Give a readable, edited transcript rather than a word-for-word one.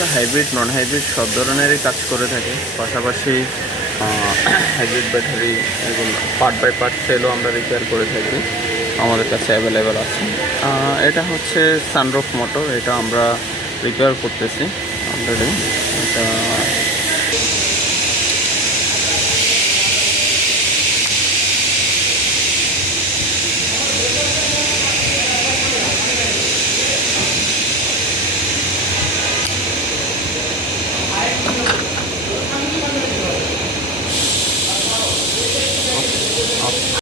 আমরা hybrid non hybrid সব ধরনেরই কাজ করে থাকি। পাশাপাশি হাইব্রিড ব্যাটারি এগুলো পার্ট বাই পার্ট সেলও আমরা রিপেয়ার করে থাকি, আমাদের কাছে অ্যাভেলেবেল আছে। এটা হচ্ছে সানরুফ মোটর, এটা আমরা রিপেয়ার করতেছি অলরেডি। এটা